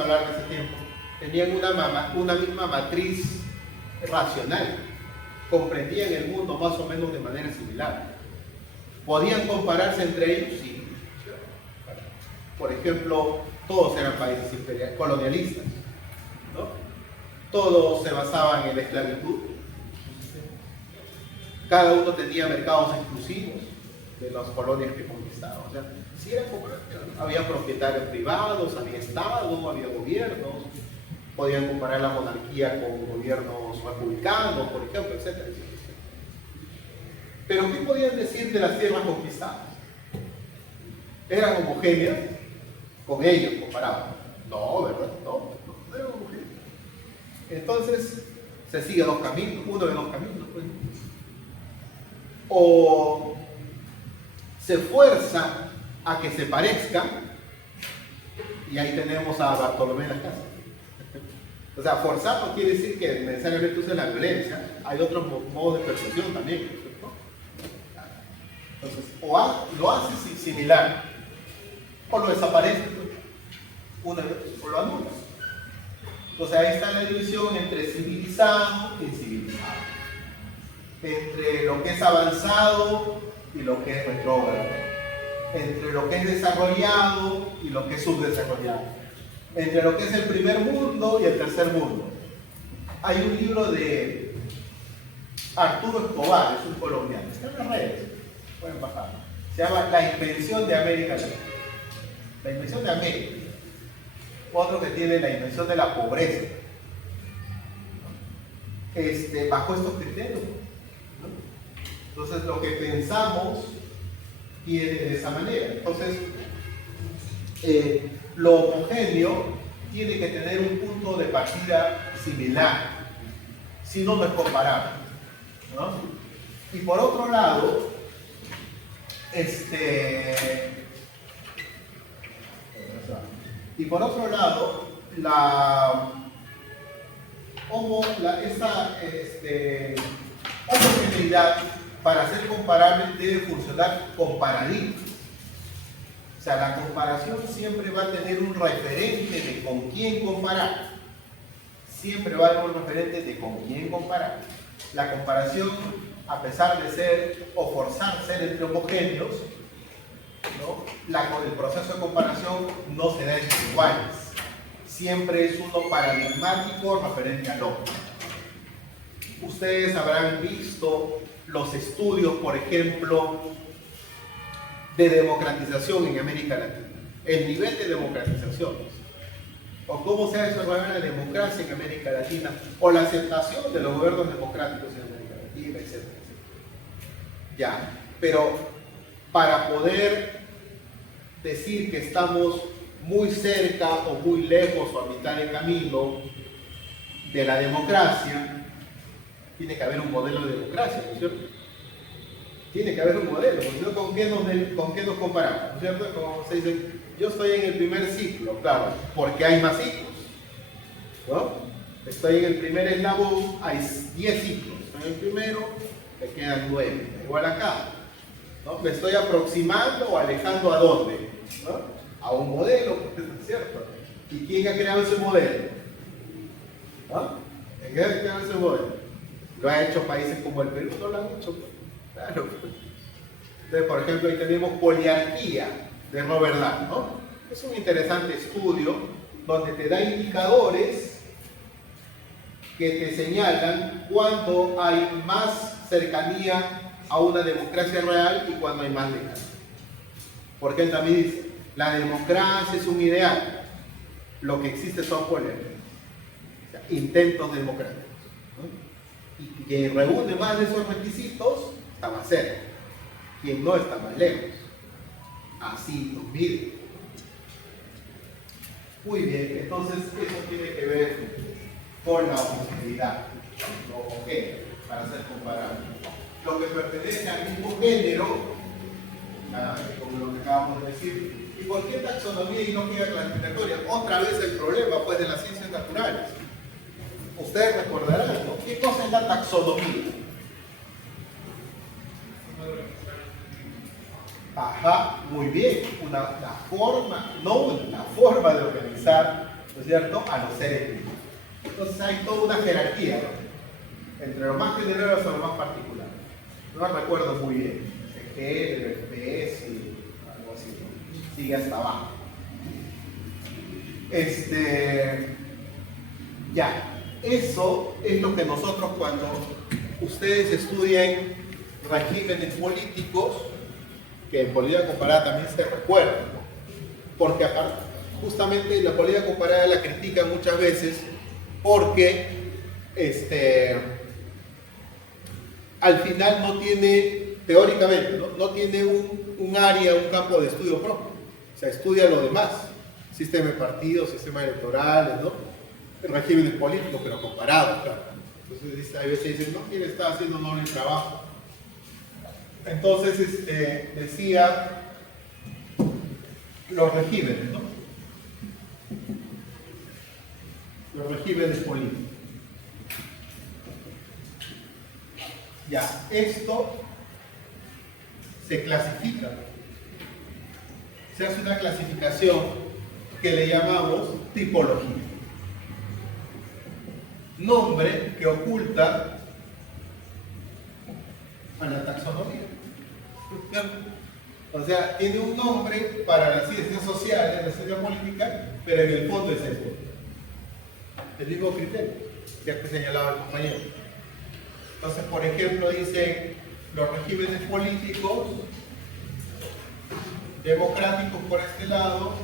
a hablar de ese tiempo, tenían una misma matriz racional, comprendían el mundo más o menos de manera similar. ¿Podían compararse entre ellos? Sí. Por ejemplo, todos eran países colonialistas, ¿no? Todos se basaban en la esclavitud. Cada uno tenía mercados exclusivos de las colonias que conquistaban. O sea, sí era como, había propietarios privados, había Estado, había gobiernos. Podían comparar la monarquía con gobiernos republicanos, por ejemplo, etcétera, etcétera. Pero ¿qué podían decir de las tierras conquistadas? ¿Eran homogéneas? Con ellos comparaban. No, ¿verdad? No eran homogéneas. Entonces, se sigue dos caminos, uno de dos caminos. Pues. O se fuerza a que se parezcan, y ahí tenemos a Bartolomé de las Casas. O sea, forzar no quiere decir que necesariamente use la violencia, hay otros modos de persuasión también, ¿no? Entonces, o lo hace similar, o lo desaparece, o lo anula. Entonces ahí está la división entre civilizado e incivilizado, entre lo que es avanzado y lo que es retrógrado, entre lo que es desarrollado y lo que es subdesarrollado, entre lo que es el primer mundo y el tercer mundo. Hay un libro de Arturo Escobar, es un colombiano, está en las redes, pueden bajar. Se llama La Invención de América Latina. La Invención de América. Otro que tiene La Invención de la Pobreza. Bajo estos criterios. ¿No? Entonces, lo que pensamos viene de esa manera. Entonces, lo homogéneo tiene que tener un punto de partida similar, si no, no es comparable, ¿no? Y por otro lado, esa homogeneidad para ser comparable debe funcionar con paradigmas. O sea, la comparación siempre va a tener un referente de con quién comparar. Siempre va a haber un referente de con quién comparar. La comparación, a pesar de ser o forzar ser entre homogéneos, ¿no? El proceso de comparación no se da entre iguales. Siempre es uno paradigmático referente al otro. Ustedes habrán visto los estudios, por ejemplo, de democratización en América Latina, el nivel de democratizaciones, o cómo se ha desarrollado la democracia en América Latina, o la aceptación de los gobiernos democráticos en América Latina, etcétera, etcétera. Ya, pero para poder decir que estamos muy cerca o muy lejos o a mitad de camino de la democracia, tiene que haber un modelo de democracia, ¿no es cierto? Tiene que haber un modelo, porque si no, ¿con qué nos comparamos? ¿No es cierto? Como se dice, yo estoy en el primer ciclo, claro, porque hay más ciclos, ¿no? Estoy en el primer eslabón, hay 10 ciclos, estoy en el primero, me quedan 9, igual acá, ¿no? Me estoy aproximando o alejando ¿a dónde? ¿No? A un modelo, ¿no es cierto? ¿Y quién ha creado ese modelo? ¿No? ¿Quién ha creado ese modelo? Lo han hecho países como el Perú, no lo han hecho. Claro. Entonces, por ejemplo, ahí tenemos Poliarquía de Robert Dahl, ¿no? Es un interesante estudio donde te da indicadores que te señalan cuándo hay más cercanía a una democracia real y cuándo hay más lejana. Porque él también dice, la democracia es un ideal, lo que existe son poliarquías, o sea, intentos democráticos, ¿no? Y quien reúne más de esos requisitos está más cerca, quien no está más lejos. Así nos mide. Muy bien, entonces eso tiene que ver con la homogeneidad, lo homogéneo, para ser comparable. Lo que pertenece al mismo género, como lo que acabamos de decir. ¿Y por qué taxonomía y no queda clasificatoria? Otra vez el problema pues, de las ciencias naturales. Ustedes recordarán, ¿no? ¿Qué cosa es la taxonomía? Ajá, muy bien. La forma de organizar ¿no es cierto?, a los seres vivos. Entonces hay toda una jerarquía, ¿no?, entre lo más general hasta lo más particular. No me recuerdo muy bien, CG, el FPS y algo así, ¿no? Sigue hasta abajo. Ya, eso es lo que nosotros, cuando ustedes estudian regímenes políticos, que en política comparada también se recuerdan, ¿no? Porque justamente la política comparada la critican muchas veces porque al final no tiene, teóricamente, no tiene un área, un campo de estudio propio. O sea, estudia lo demás: sistema de partidos, sistemas electorales, ¿no?, regímenes políticos, pero comparados, claro. Entonces a veces dicen, no, ¿quién está haciendo no el trabajo? Entonces decía los regímenes, ¿no?, los regímenes políticos. Ya, esto se clasifica, se hace una clasificación que le llamamos tipología. Nombre que oculta a la taxonomía. O sea, tiene un nombre para las ciencias sociales, la ciencia política, pero en el fondo es esto. El mismo criterio que ha señalado el compañero. Entonces, por ejemplo, dice los regímenes políticos democráticos por este lado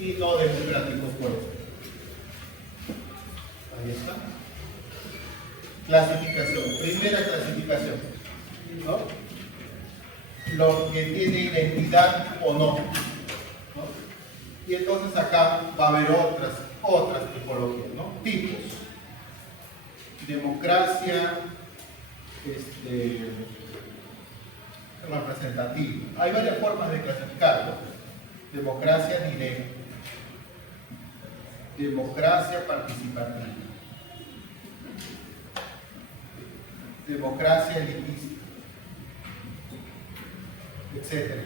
y no democráticos por este. Ahí está. Clasificación, primera clasificación, ¿no? Lo que tiene identidad o no, ¿no? Y entonces acá va a haber otras tipologías, ¿no? Tipos: democracia representativa. Hay varias formas de clasificarlo. Democracia directa, democracia participativa, democracia elitista, etcétera.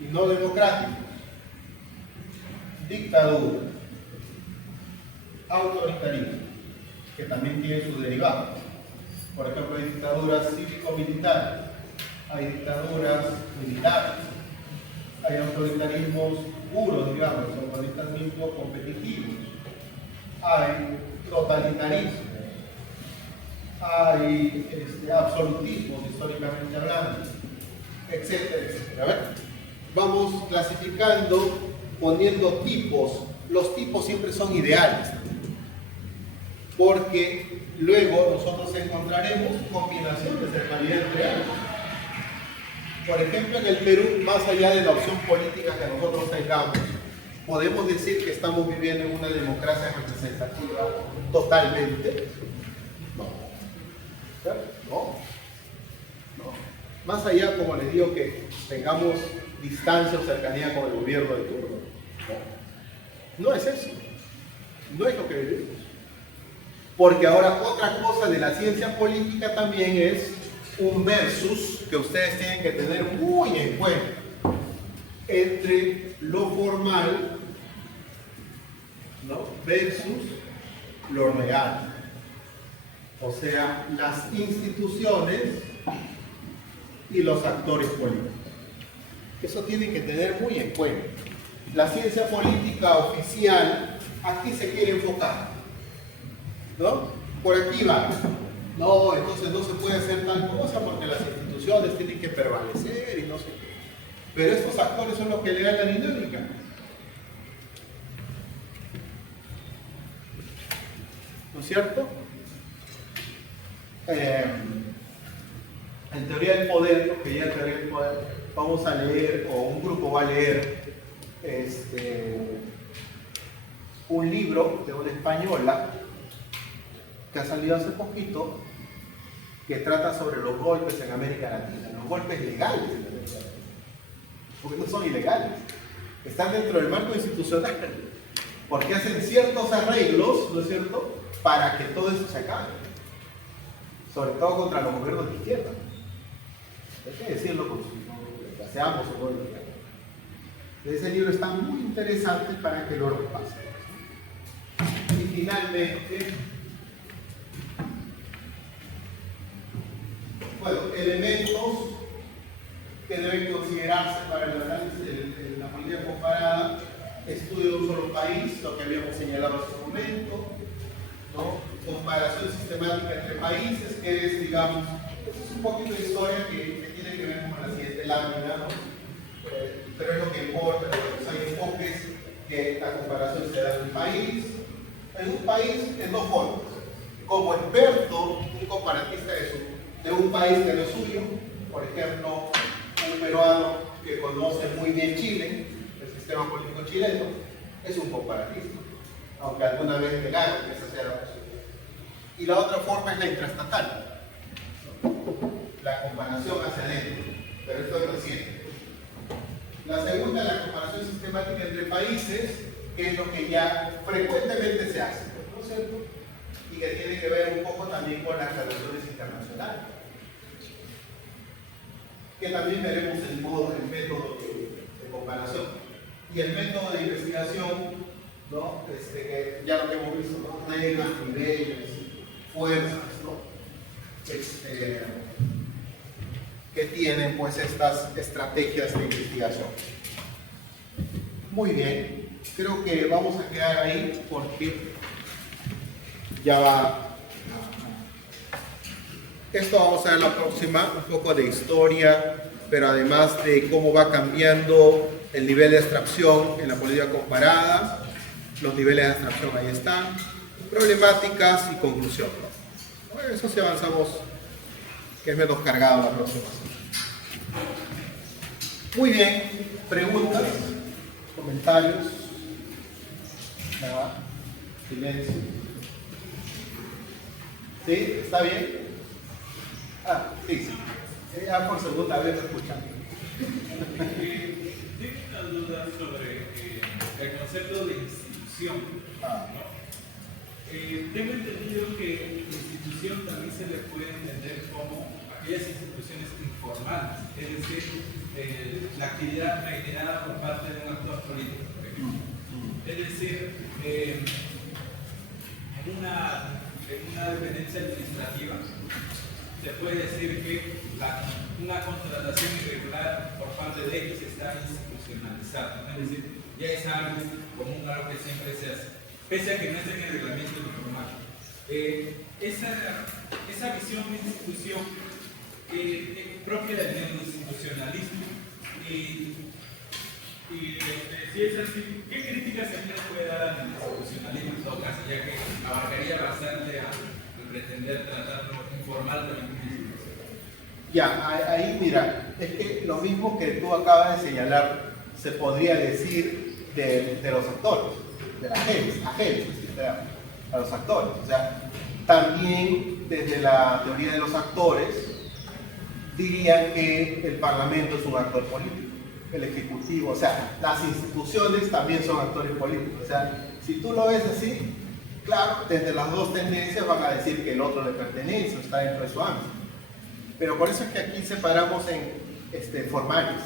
Y no democráticos: dictadura, autoritarismo, que también tiene sus derivados. Por ejemplo, hay dictaduras cívico-militares, hay dictaduras militares, hay autoritarismos puros, digamos, autoritarismos competitivos, hay totalitarismo, hay absolutismos históricamente hablando, etcétera, etcétera. A ver, vamos clasificando, poniendo tipos. Los tipos siempre son ideales, porque luego nosotros encontraremos combinaciones de calidad entre ellos. Por ejemplo, en el Perú, más allá de la opción política que nosotros tengamos, podemos decir que estamos viviendo en una democracia representativa totalmente. No. Más allá, como les digo, que tengamos distancia o cercanía con el gobierno de turno. No es eso. No es lo que vivimos. Porque ahora otra cosa de la ciencia política también es un versus que ustedes tienen que tener muy en cuenta entre lo formal, ¿no?, versus lo real. O sea, las instituciones y los actores políticos. Eso tienen que tener muy en cuenta. La ciencia política oficial aquí se quiere enfocar, ¿no? Por aquí va. No, entonces no se puede hacer tal cosa porque las instituciones tienen que prevalecer y no sé qué. Pero estos actores son los que le dan la dinámica. ¿No es cierto? En teoría del poder, lo que ya teoría del poder, vamos a leer, o un grupo va a leer, un libro de una española que ha salido hace poquito, que trata sobre los golpes en América Latina, los golpes legales en América Latina, porque no son ilegales, están dentro del marco institucional, porque hacen ciertos arreglos, ¿no es cierto?, para que todo eso se acabe, sobre todo contra los gobiernos de izquierda. Hay que decirlo con su, seamos o no, Ese libro está muy interesante para que lo repasen. Y finalmente, bueno, elementos que deben considerarse para el análisis de la política comparada: estudio de un solo país, lo que habíamos señalado hace un momento, ¿no? Comparación sistemática entre países, que es, digamos, es un poquito de historia que tiene que ver con la siguiente lámina, ¿no? Pero es lo que importa. Pues hay enfoques que la comparación se da en un país en dos formas: como experto, un comparatista de un país que no es suyo, por ejemplo, un peruano que conoce muy bien Chile, el sistema político chileno, es un comparatista, aunque alguna vez negaron que esa sea la posibilidad. Y la otra forma es la intraestatal, la comparación hacia adentro, pero esto es reciente. La segunda es la comparación sistemática entre países, que es lo que ya frecuentemente se hace, ¿no es cierto? Y que tiene que ver un poco también con las relaciones internacionales, que también veremos el método de comparación. Y el método de investigación, ¿no? Que ya lo que hemos visto, ¿no? Reglas, niveles, fuerzas, ¿no? Que tienen pues estas estrategias de investigación. Muy bien, creo que vamos a quedar ahí porque ya va. Esto vamos a ver la próxima, un poco de historia, pero además de cómo va cambiando el nivel de abstracción en la política comparada. Los niveles de abstracción ahí están, problemáticas y conclusión. Bueno, eso sí avanzamos, que es menos cargado la próxima. Muy bien, preguntas, comentarios, nada, silencio. ¿Sí? ¿Está bien? Ah, sí. Ya por segunda vez escuchando. Tengo una duda sobre el concepto de institución. ¿No? Tengo entendido que institución también se le puede entender como aquellas instituciones informales, es decir, la actividad reiterada por parte de un actor político, por ejemplo. Es decir, en una dependencia administrativa se puede decir que una contratación irregular por parte de X está institucionalizada, es decir, ya es algo común, algo que siempre se hace, pese a que no esté en el reglamento informal. Esa visión de institución propia del neoinstitucionalismo, y si es así, ¿qué críticas se le puede dar al institucionalismo en todo caso, ya que abarcaría bastante a pretender tratarlo informalmente? Ya, ahí mira, es que lo mismo que tú acabas de señalar se podría decir de los actores, de las agencias, a los actores. O sea, también desde la teoría de los actores dirían que el Parlamento es un actor político, el Ejecutivo, o sea, las instituciones también son actores políticos. O sea, si tú lo ves así, claro, desde las dos tendencias van a decir que el otro le pertenece o está dentro de su ámbito. Pero por eso es que aquí separamos en formales.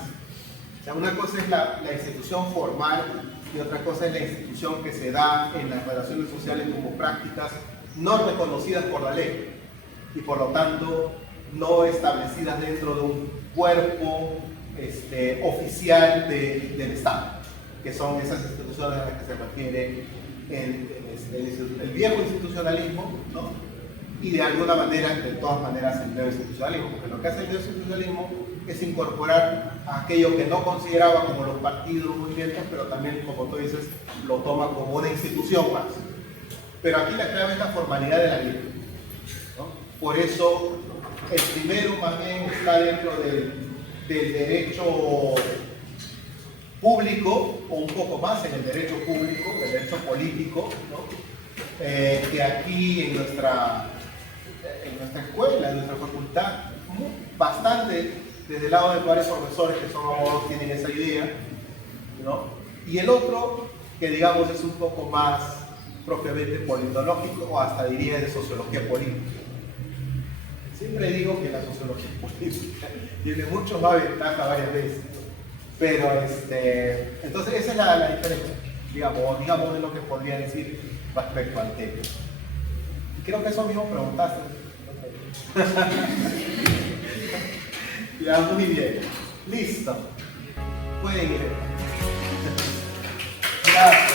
O sea, una cosa es la institución formal y otra cosa es la institución que se da en las relaciones sociales como prácticas no reconocidas por la ley y por lo tanto no establecidas dentro de un cuerpo oficial del Estado, que son esas instituciones a las que se refiere el viejo institucionalismo, ¿no? Y de alguna manera, de todas maneras, el neoinstitucionalismo, porque lo que hace el neoinstitucionalismo es incorporar a aquello que no consideraba como los partidos, movimientos, pero también, como tú dices, lo toma como una institución más. Pero aquí la clave es la formalidad de la ley, ¿no? Por eso, el primero más bien está dentro del derecho público, o un poco más en el derecho público, el derecho político, ¿no? Que aquí en nuestra escuela, en nuestra facultad, bastante desde el lado de varios profesores que son abogados tienen esa idea, ¿no? Y el otro, que digamos es un poco más propiamente politológico o hasta diría de sociología política. Siempre digo que la sociología política tiene mucho más ventaja varias veces, Pero entonces esa es la diferencia, digamos de lo que podría decir respecto al tema. Y creo que eso mismo preguntaste. Ya, muy bien. Listo. Pueden ir. Gracias.